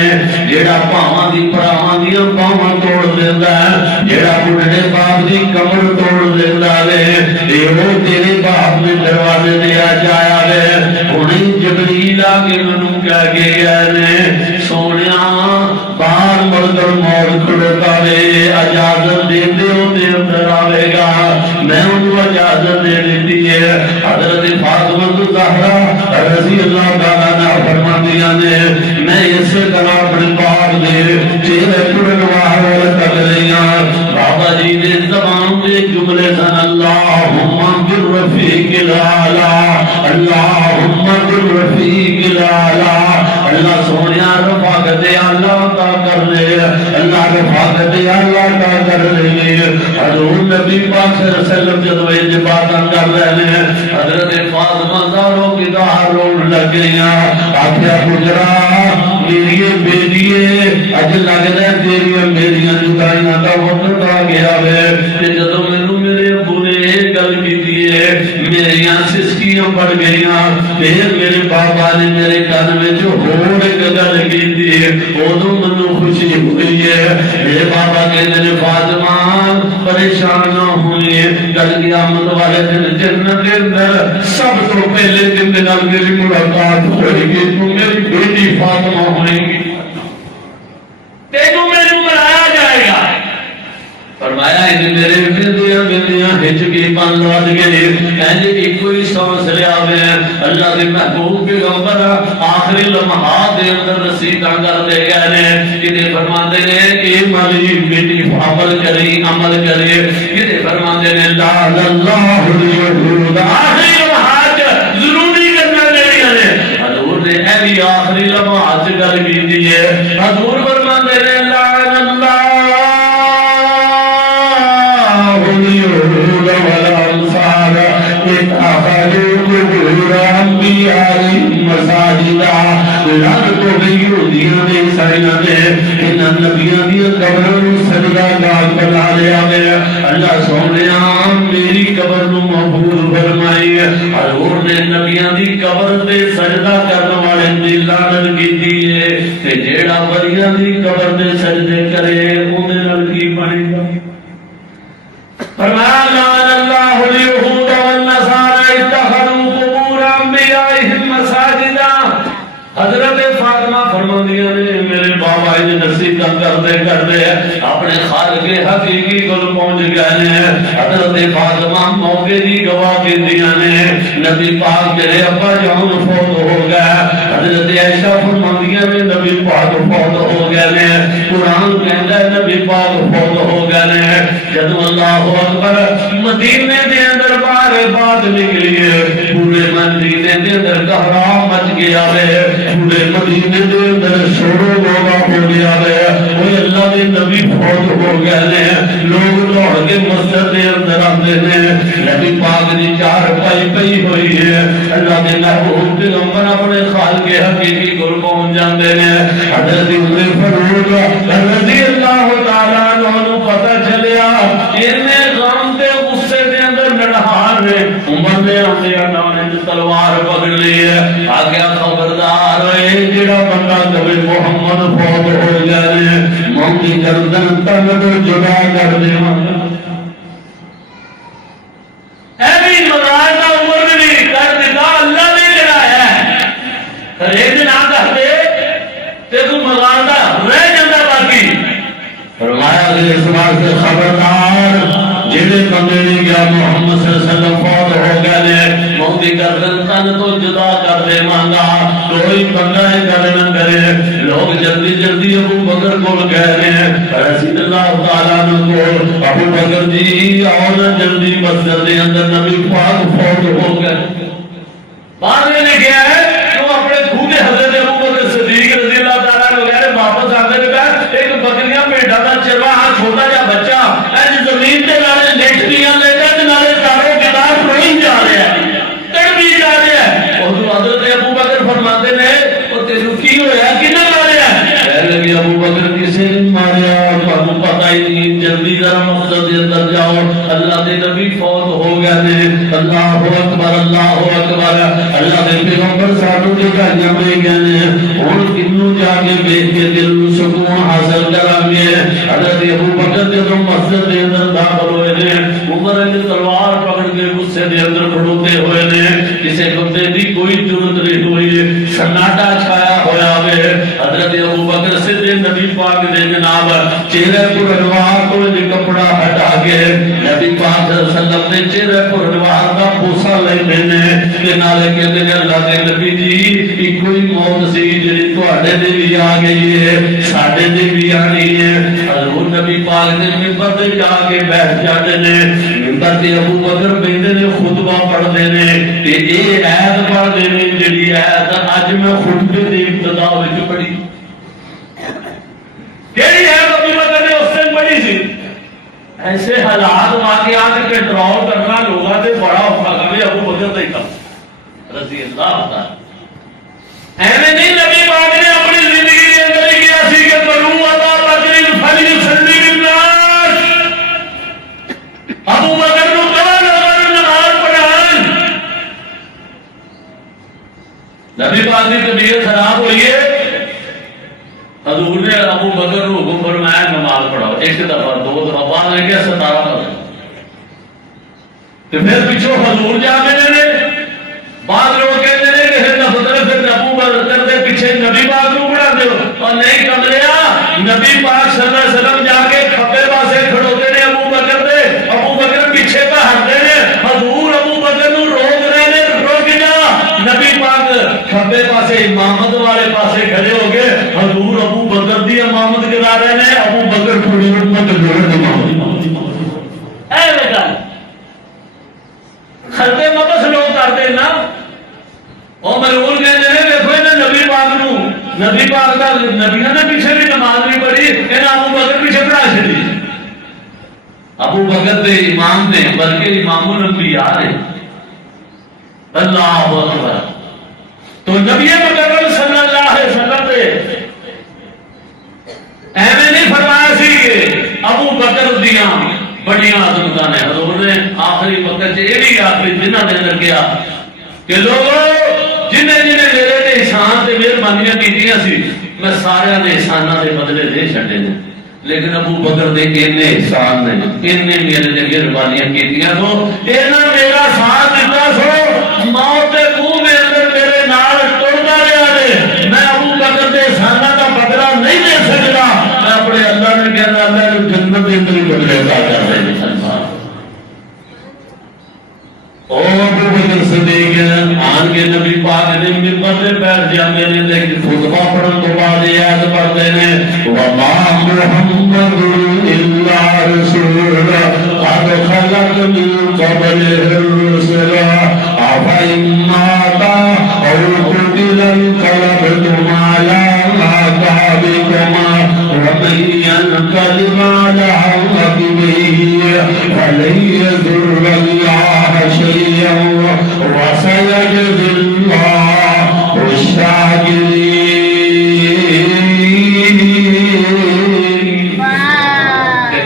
جڑا پاواں دی پراواں دی پاواں توڑ دیندا ہے جڑا بڈھے باپ دی کمر توڑ دیندا وے اے او تیرے باپ نے دروازے تے آ جایا وے. ہن جبریل آ کے مینوں کہہ کے گیا نے سونیا باہر مردر موت کھڑتا وے اجازت دے دے تے اندر آوے گا. میں انہوں اجازت دے دیتی ہے. حضرت فاطمہ الزہرا رضی اللہ تعالیٰ عنہ فرماندیاں نے میں اسے طرح اپنے باپ دے چہرے پڑھن والا کر رہیاں. بابا جی دے زبان دے جملے سن اللہم بالرفیق الاعلی اللہم بالرفیق الاعلی. اللہ سونیا رفاقت اللہ عطا کر لے اللہ رفاقت اللہ عطا کر لے. حضور نبی پاک صلی اللہ علیہ وسلم جدو یہ باتاں کر رہے ہیں حضرت فاطمہ زہرا کی دہار روڑ لگ گئیاں. آخیا پترا میری بیٹیے اج لگدا ہے تیری میری جدائیاں دا وقت آ گیا وے. تے جدو مینوں میرے ابو نے یہ گل کیتی ہے میریاں سسکیاں پڑ گئیاں پھر میرے بابا نے میرے کان وچ ہور ایک گل کیتی ہے اودوں مینوں خوشی ہوئی ہے. میرے بابا کہندے نے فاطمہ پریشان نہ ہوئی کل قیامت والے دن جنت کے اندر سب تو پہلے دن دے نال میری ملاقات ہوئے گی تو میری بیٹی فاطمہ ہوئے گی تینوں میرے بلایا جائے گا. فرمایا ان میرے بندیاں ہچ کے پن لگ گئے کہندے ایک کوئی سانس لیا وے اللہ دے محبوب پیغمبر آخری لمحات دے اندر رسیداں کر دے گئے نے کہ فرماندے نے اے مالی بیٹی عمل کرے کہ فرماندے نے لا اللہ اليهود آخری لمحات ضروری کرنا لیندے نے. حضور نے اے بھی آخری لمحات گل کیتی ہے. حضور فرماندے نے لعن اللہ اليهود والانصار اتخذوا قبور انبیاء مساجدا لگ تو گئی یہودیاں نے عیسائیاں نے انہاں نبیاں دی قبراں نوں سجدہ گاہ بنا لیا ہے اللہ سونیا میری قبر نوں محفوظ فرمائی حضور نے نبیاں دی قبر تے سجدہ کرن والے دی لعنت کیتی ہے تے جیڑا ولیاں دی قبر تے سجدے کرے اودے نال کی بنے گا فرمایا لعن اللہ الیہود والنصارى اتخذوا قبور انبیائہم مساجدا حضرت فاطمہ فرماندیاں نے میرے بابا نے نصیحت کرتے اپنے خالق حقیقی کو پہنچ گئے ہیں حضرت فاطمہ موقع دی گواہ دیندیاں نے نبی پاک میرے ابا جان فوت ہو گئے حضرت عائشہ فرماندیاں نے نبی پاک فوت ہو گئے ہیں قرآن کہندا ہے نبی پاک فوت ہو گئے ہیں جب اللہ اکبر مدینے دے اندر بات نکلی ہے پورے مدینے دے اندر قہرا مچ گیا ہے پورے مدینے دے اندر شور و غوغا ہو گیا ہے وہ اللہ دے نبی فوت ہو گئے ہیں لوگ دوڑ کے مسجد دے اندر آتے ہیں نبی پاک دی چار پائی پئی ہوئی ہے اللہ دے محبوب پیغمبر اپنے خالق حقیقی کو پہنچ جاندے ہیں حضرت عمر فاروق رضی اللہ تعالیٰ عنہ پتہ چلیا اتنے غم تے غصے دے اندر نڑہار نے عمر نے انبیاء نے تلوار پکڑ لی ہے آگیا خبردار ہے جڑا بندہ کبھی محمد فوت ہو جائے موت کی گردن تن تو جدا کر دے ایوی مزار کا عمر بھی کر دیتا اللہ نے جڑا ہے ریج نہ کرتے تے تو مزار کا رہ جاتا باقی فرمایا کہ اس بات سے خبردار جیڑے بندے نے کیا محمد صلی اللہ علیہ وسلم فوت ہو گئے موت کی گردن تن تو جدا کر دے مانگا کوئی بندہ نہ کرے لوگ جلدی جلدی ابو بکر کو گئے ہیں رسول اللہ تعالیٰ نے کو ابو بکر جی آؤ جلدی مسجد کے اندر نبی پاک فوت ہو گئے بعد میں نے کیا ہے تو اپنے خود حضرت ابو بکر صدیق رضی اللہ تعالیٰ نے وغیرہ واپس آتے ہوئے کہا ایک بکریاں پیڑا کا چرواہا چھوٹا جا بچہ ایسی زمین کے نالے لیٹریاں لیتا ہے نالے تاروں کے نال روئی جا رہا ہے تڑپی جا رہا ہے اور تو حضرت ابو بکر فرماتے نے اور تیرو کی ہویا کنا ماریا کہنے لگے ابو بکر کسے نے ماریا تو پتہ ہی نہیں جلدی ذرا مسجد کے اندر جاؤ اللہ دے نبی فوت ہو گئے نے اللہ اکبر اللہ دے پیغمبر سانو دے گھریاں میں گئے نے ہن کنوں جا کے دیکھ کے دل نوں سکون حاصل کران گے حضرت ابو بکر جب مسجد کے اندر داخل ہوئے نے عمر نے تلوار پکڑ کے غصے دے اندر کھڑوتے ہوئے نے کسی بندے دی کوئی ضرورت نہیں ہوئی سناٹا چھایا ہوا ہے حضرت ابو بکر سے نبی پاک دے جناب چہرے پر انوار کو کپڑا ہٹا کے نبی پاک صلی اللہ علیہ وسلم نے چہرے پر انوار کا بوسا لے لینے کہ نالے کہتے ہیں اللہ دے نبی جی کوئی موت سی جی تواڈے دے بھی آ گئی ہے ساڈے دے بھی آنی ہے حضور نبی پاک نے منبر تے جا کے بیٹھ جاتے نے منبر تے ابو بکر بیٹھے نے خطبہ پڑھتے نے کہ یہ آیت پڑھتے نے جڑی آیت اج میں خطبے دی ابتدا وچ پڑھی کیڑی ہے ابو بکر نے اس دن پڑھی سی ایسے حالات واقعات کے ڈراؤ کرنا لوگوں سے بڑا ہوتا کہ ابو بکر کا ہی کام رضی اللہ تعالی ایویں نہیں نبی پاک نے اپنی زندگی کے اندر ہی کیا سی کہ کروں عطا بکر فلیصلی بالناس ابو بکر کو کہا لوگوں نماز پڑھائیں نبی پاک کی طبیعت خراب ہوئی ہے حضور نے ابو بکر کو حکم فرمایا نماز پڑھاؤ ایک دفعہ دو دفعہ بعد میں کیا 17 دفعہ تو پھر پیچھے حضور جا کے بعض لوگ کہتے ہیں کہ پھر ابو بکر کے پیچھے نبی پاک کو پڑھا دو اور نہیں کمریا نبی پاک صلی اللہ علیہ وسلم جا کے کھبے پاسے کھڑوتے نے ابو بکر دے ابو بکر پیچھے کا ہٹتے ہیں حضور ابو بکر کو روک رہے ہیں روک جا نبی پاک کھبے پاسے امامت والے پاسے کھڑے ہو گئے حضور ابو بکر دی امامت کرا رہے ہیں ابو بکر تھوڑی امت اے بیٹا خلتے مبس لوگ کرتے نا اور ملعون کہتے ہیں دیکھو انہیں نبی پاک نو نبی پاک کا نبی نے پیچھے بھی نماز نہیں پڑھی انہیں ابو بکر پیچھے پڑھا چلی ابو بکر دے امام نے بلکہ امام الانبیاء نے اللہ اکبر تو نبی مکرم صلی اللہ علیہ بڑی عظمت نے حضور نے آخری وقت یہ بھی آخری دنوں کے اندر کیا کہ لوگوں جنہیں جنہیں میرے نے احسان سے مہربانیاں کی سی میں سارے نے احسانوں کے بدلے دے چھڈے نے، لیکن ابو بکر دے اینے احسان نے اینے میرے نے مہربانیاں کیتیاں تو انہاں میرا ساتھ دیتا سو موت دے منہ میں اندر میرے نال ٹردا رہیا نے، میں ابو بکر دے احساناں دا بدلہ نہیں دے سکدا، میں اپنے اللہ نے کہنا اللہ نے جنت دے اندر بدلے عطا کر دے مسلمان۔ او ابو بکر صدیق آن کے نبی پاک نے منبر پہ بیٹھ جا میرے لے خطبہ پڑھن تو بعد یہ آیت پڑھتے ہیں وما محمد الا رسول قد خلت من قبله الرسل افإن مات او قتل انقلبتم على اعقابكم ومن ينقلب على عقبيه فلن يضر الله شيئا وسيجزي الله الشاكرين۔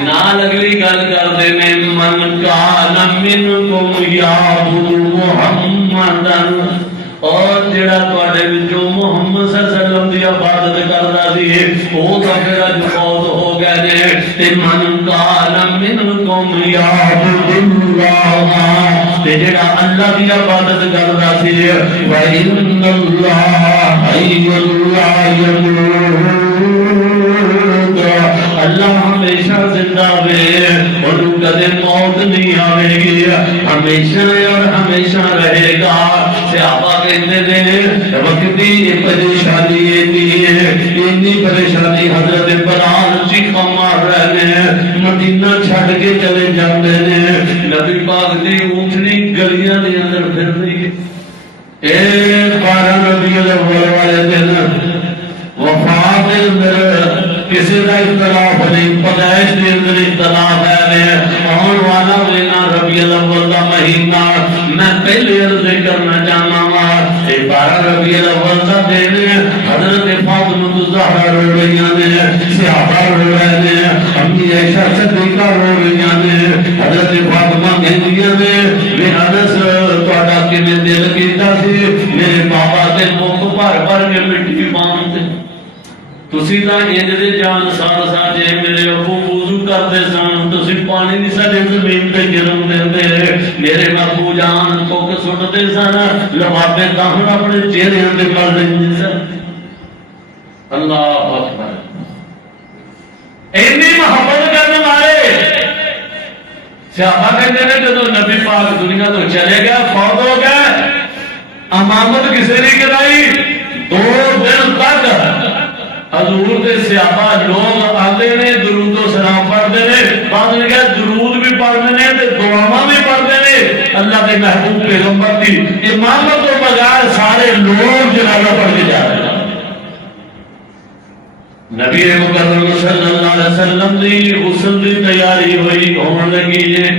نال اگلی گل کرتے ہیں من کان منکم یعبد محمدن، اور جڑا تواڈے وچوں محمد صلی اللہ علیہ وسلم دی عبادت کردا سی او تا پھر اج فوت ہو گئے نے، تے من کان منکم یعبد اللہ، تے جڑا اللہ دی عبادت کردا سی وَإِنَّ اللَّهَ حَيٌّ لَا يَمُوتُ، اللہ ہمیشہ زندہ ہے اور کبھی موت نہیں آئے گی، ہمیشہ اور ہمیشہ رہے گا۔ صحابہ کہتے ہیں وقتی یہ پریشانی ہے، اتنی پریشانی حضرت بلال چیخا مار رہے ہیں، مدینہ چھڑ کے چلے جاتے ہیں، نبی پاک دی اونٹنی گلیاں دے اندر پھر رہی ہے۔ 12 ربیع الاول والے دن وفات دے اندر کسی کا اختلاف نہیں، پیدائش کے اندر اختلاف ہے، آن والا مہینہ ربیع الاول کا مہینہ، میں پہلے عرض کرنا چاہنا وا 12 ربیع الاول کا دن حضرت فاطمہ الزہرا رو رہی نے، صحابہ رو رہے ہیں، امی عائشہ صدیقہ رو رہی نے، حضرت فاطمہ کہندیاں نے میرا انس تہاڈا کیویں دل کیتا سی میرے بابا تے مکھ بھر بھر کے مٹی پاندے، تسی تا انج دے جان سار ساجے میرے ابو وضو کرتے سن تسی پانی نہیں سارے زمین تے گرن دیندے، میرے ابو جان کوک سٹتے سن لفافے داہن اپنے چہرے تے مل لیندے سن۔ اللہ اکبر، اینی محبت کرنے والے صحابہ کہتے ہیں جدو نبی پاک دنیا تو چلے گیا فوت ہو گئے، امامت کسی نے کرائی 2 دن تک حضور دے صحابہ لوگ آتے نے درود و سلام پڑھتے ہیں، بعد میں کہا درود بھی پڑھتے ہیں تے دعاواں بھی پڑھتے ہیں، اللہ کے محبوب پیغمبر دی امامت تو بغیر سارے لوگ جنازہ پڑھ کے جا رہے ہیں۔ نبی مکرم صلی اللہ علیہ وسلم دی غسل دی تیاری ہوئی ہون لگی ہے،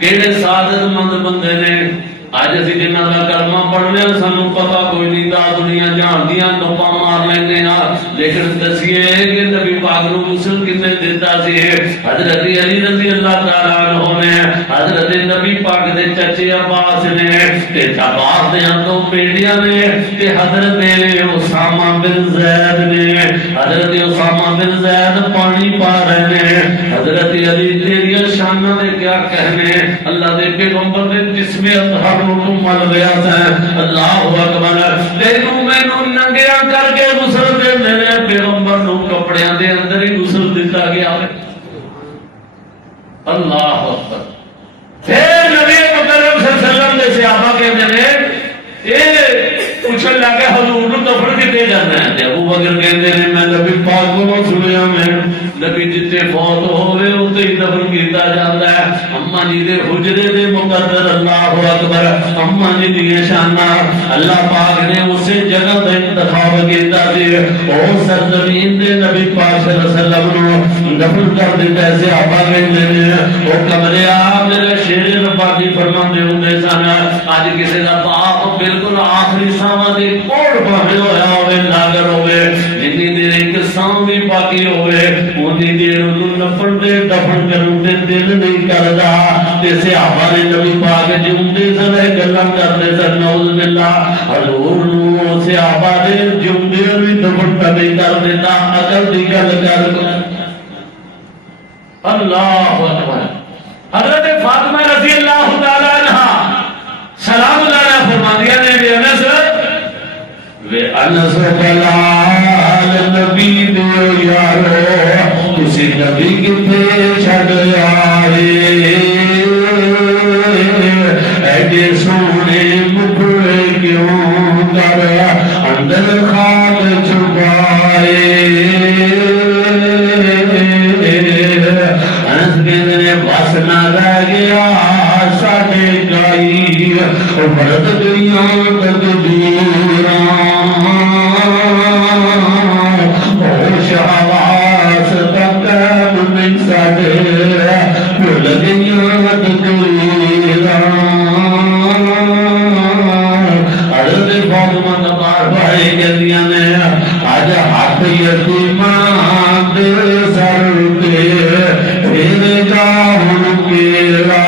کہڑے سعادت مند بندے نے آج اسی جنہ کا کلمہ پڑھنے سانو پتہ کوئی نہیں دا دنیا جان دیاں گپاں مار لیندے ہاں، لیکن دسیے کہ نبی پاک نو غسل کنے دیتا سی حضرت علی رضی اللہ تعالیٰ عنہ نے، حضرت نبی پاک دے چچے عباس نے تے عباس دے ہاتھوں بیٹیاں نے تے حضرت اسامہ بن زید نے، حضرت اسامہ بن زید پانی پا رہے ہیں، حضرت علی تیری شانہ دے کیا کہنے، اللہ دے پیغمبر دے جسم اطہر مل گیا تھا، اللہ اکبر، تینو مینو ننگیا کر کے غسل دیندے نے، پیغمبر نو کپڑیاں دے اندر ہی غسل دیتا گیا ہے، اللہ اکبر۔ پھر نبی مکرم صلی اللہ علیہ وسلم دے صحابہ کہتے ہیں اے پوچھن لگے حضور نو دفن کیتے جانا ہے، ابو بکر کہتے ہیں میں نبی پاک کو سنیا میں نبی جتے فوت ہوئے اتے ہی دفن کیتا جاتا ہے، اما جی دے حجرے دے مقدر اللہ اکبر، اما جی دی شانہ اللہ پاک نے اسے جگہ دا انتخاب کیتا سی، او سرزمین دے نبی پاک صلی اللہ علیہ وسلم نو دفن کر دیتا ہے، صحابہ کہتے ہیں او کمرے آ میرے شیر ربانی فرماندے ہوندے سن، اج کسی دا باپ بالکل آخری ساواں دے کوڑ پاوے ہویا ہوے ناگر ہوے، جنی دیر ایک ساں بھی باقی ہوے اونی دیر انہوں نفر دے دفن کروں دے دل نہیں کرتا تے صحابہ نے نبی پاک جمدے سنے گلاں کرتے سن نعوذ باللہ حضور نو صحابہ نے جمدے بھی دوپٹہ نہیں کر دیتا عقل دی گل کر اللہ اکبر حضرت فاطمہ رضی اللہ تعالی عنہ سلام اللہ علیہ فرماندیا نے انس بلال نبی دے یارو کسی نبی کتے چھڑ آئے ایڈے سونے مکھڑے کیوں کر اندر خاک چھپائے انس کہنے بس نہ رہ گیا ساڑھے گائی بڑھت گئیاں تقدیراں ہوش حواس تک نہیں ساڑھے بھول گئیاں تقدیراں حضرت فاطمہ نبار بھائی کہتیاں نے آج ہاتھ یتیمان دے سر دے پھر جاؤں کیرا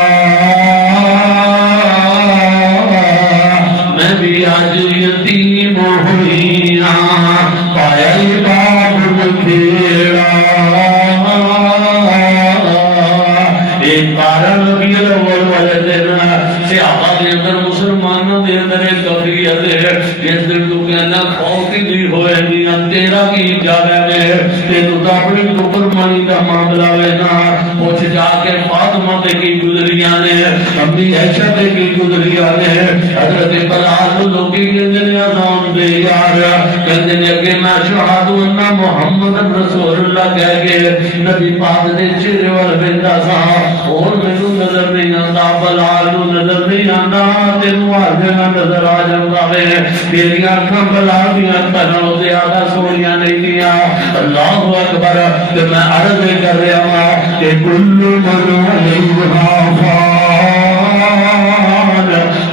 میں بھی آج یتیم ہوئیاں پایا باب کھیڑا ایک بارہ نبی الاول والے دن صحابہ دے اندر مسلمانوں دے اندر ایک قبریت ہے جس دن تو کہنا خوف کی دی ہوئے دیا تیرا کی جا رہے ہیں تینو دا اپنی کبر مانی دا معاملہ وینا پوچھ جا کے فاطمہ دے کی گزریاں نے اپنی عائشہ دے کی گزریاں نے حضرت بلال لوگی کے دن اذان دے یار کہتے ہیں کہ میں شہاد انہ محمد رسول اللہ کہہ کے نبی پاک دے چہرے وال بندہ سا اور مینو نظر نہیں آتا بلال نظر نہیں آتا تینو آجنا نظر آ جاتا ہے تیری آنکھاں بلال دیاں تنہوں زیادہ سونیاں نہیں دیا اللہ اکبر کہ میں عرض کر رہا ہوں کہ کل من علیہا فان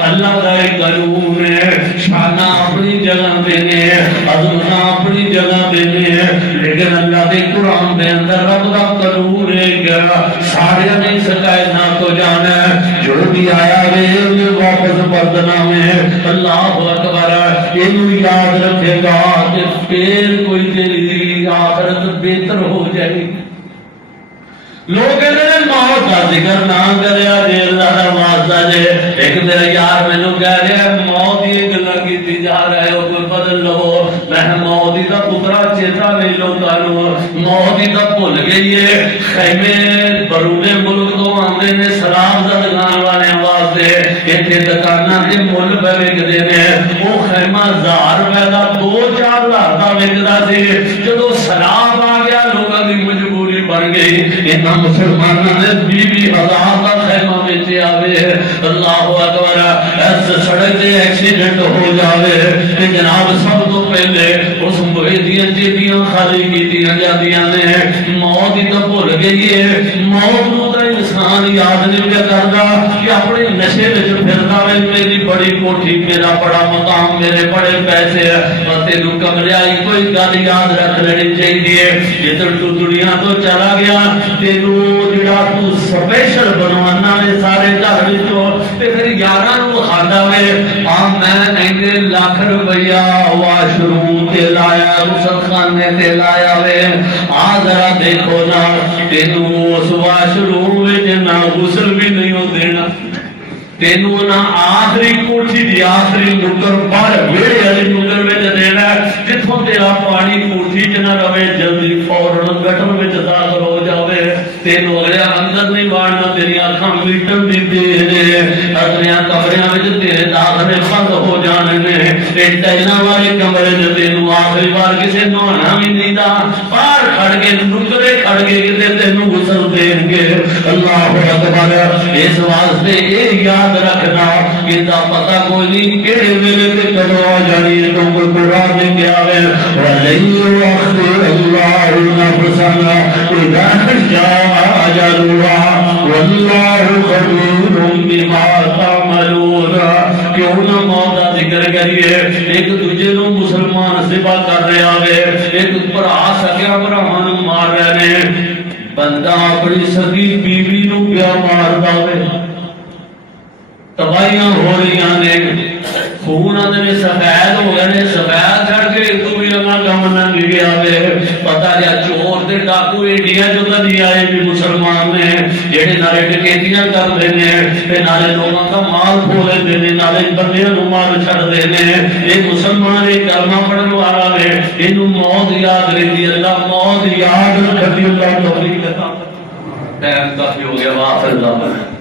اللہ کا ایک قانون ہے شانہ اپنی جگہ دینے عظمتہ اپنی جگہ دینے لیکن اللہ دے قرآن دے اندر رب کا قانون ہے کہ سارے نہیں سکائے نہ تو جانا جو بھی آیا ہے واپس پردنا میں اللہ اکبر انہوں یاد رکھے گا کہ پھر کوئی تیری آخرت بہتر ہو جائے لوگ کہتے ہیں موت کا ذکر نہ کرے جی اللہ کا واسطہ جے ایک میرا یار مینوں کہہ رہا ہے موت یہ گلاں کیتی جا رہا ہے کوئی بدل لو میں موت ہی دا پترا چیتا نہیں لوگاں نوں موت ہی دا بھول گئی ہے خیمے برودے ملک تو آندے نے سلام دا دکان والے واسطے ایتھے دکاناں دے مل پہ وکدے نے وہ خیمہ 1000 روپے دا 2-4 ہزار دا وکدا سی جدوں سلام آ گیا لوگاں دی مجبوری بن گئی انہاں مسلمانوں نے 20,000 کا خیمہ بیچے آوے اللہ اکبر ایسے سڑک دے ایکسیڈنٹ ہو جاوے کہ جناب سب تو پہلے اس مویدیاں جیبیاں خالی کی دیا جاندیاں نے موت ہی تو بھول گئی ہے موت نو تا انسان یاد نہیں پیا کردا کہ اپنے نشے وچ پھردا ہے میری بڑی کوٹھی میرا بڑا مقام میرے بڑے پیسے اور تینوں کمریائی کوئی گل یاد رکھ لینی چاہیے جدھر تو دنیا تو چلا گیا تینوں جڑا تو سپیشل بنوانا نے سارے گھر وچوں تے پھر یاراں نوں کھانا میں میں اینڈے لاکھ روپیہ واش روم تے لایا رسل خانے تے لایا وے آ ذرا دیکھو نا تینوں اس واش روم وچ نہ غسل بھی نہیں ہو دینا تینوں نہ آخری کوٹھی دی آخری نکر باہر ویڑے والی نکر وچ دینا جتھوں تیرا پانی کوٹھی چ نہ رہے جلدی فورن گٹر وچ داخل ہو جاوے تینوں اگلے اندر نہیں وڑنا تیری اکھاں میٹن دی دے اگلے کمریاں وچ تیرے داخلے بند ہو جانے نے اے ٹائلاں والے کمرے وچ تینوں آخری بار کسے نہانا بھی نہیں دا باہر کھڑ کے نکرے کھڑ کے کتے تینوں غسل دین گے اللہ اکبر اس واسطے اے یاد رکھنا کہ دا پتہ کوئی نہیں کیڑے ویلے تے کدوں آ جانی ہے تو قرآن نے کیا ہے وَلَن يُؤَخِّرَ اللَّهُ نَفْسًا إِذَا جَاءَ أَجَلُهَا وَاللَّهُ خَبِيرٌ بِمَا تَعْمَلُونَ کیوں نہ موت دا ذکر کریے ایک دوجے نوں مسلمان ذبح کر رہا ہے ایک بھرا سکیا بھراواں نوں مار رہے نے بندہ اپنی سگی بیوی نوں پیا مارتا ہوئے تباہیاں ہو رہی نے خون آدھے سفید ہو گئے سفید چڑھ کے تو بھی رنگا کم نہ گیا پتا جا چور دے ڈاکو انڈیا جو نہیں آئے بھی مسلمان نے جہے نالے ڈکیتیاں کرتے ہیں نالے لوگوں کا مال کھو لیتے ہیں نالے بندیاں نو مار چھڑتے ہیں یہ مسلمان یہ کلمہ پڑھنے والا ہے یہ موت یاد رہتی اللہ موت یاد رکھتی اللہ توفیق عطا ٹائم کافی ہو گیا واخر اللہ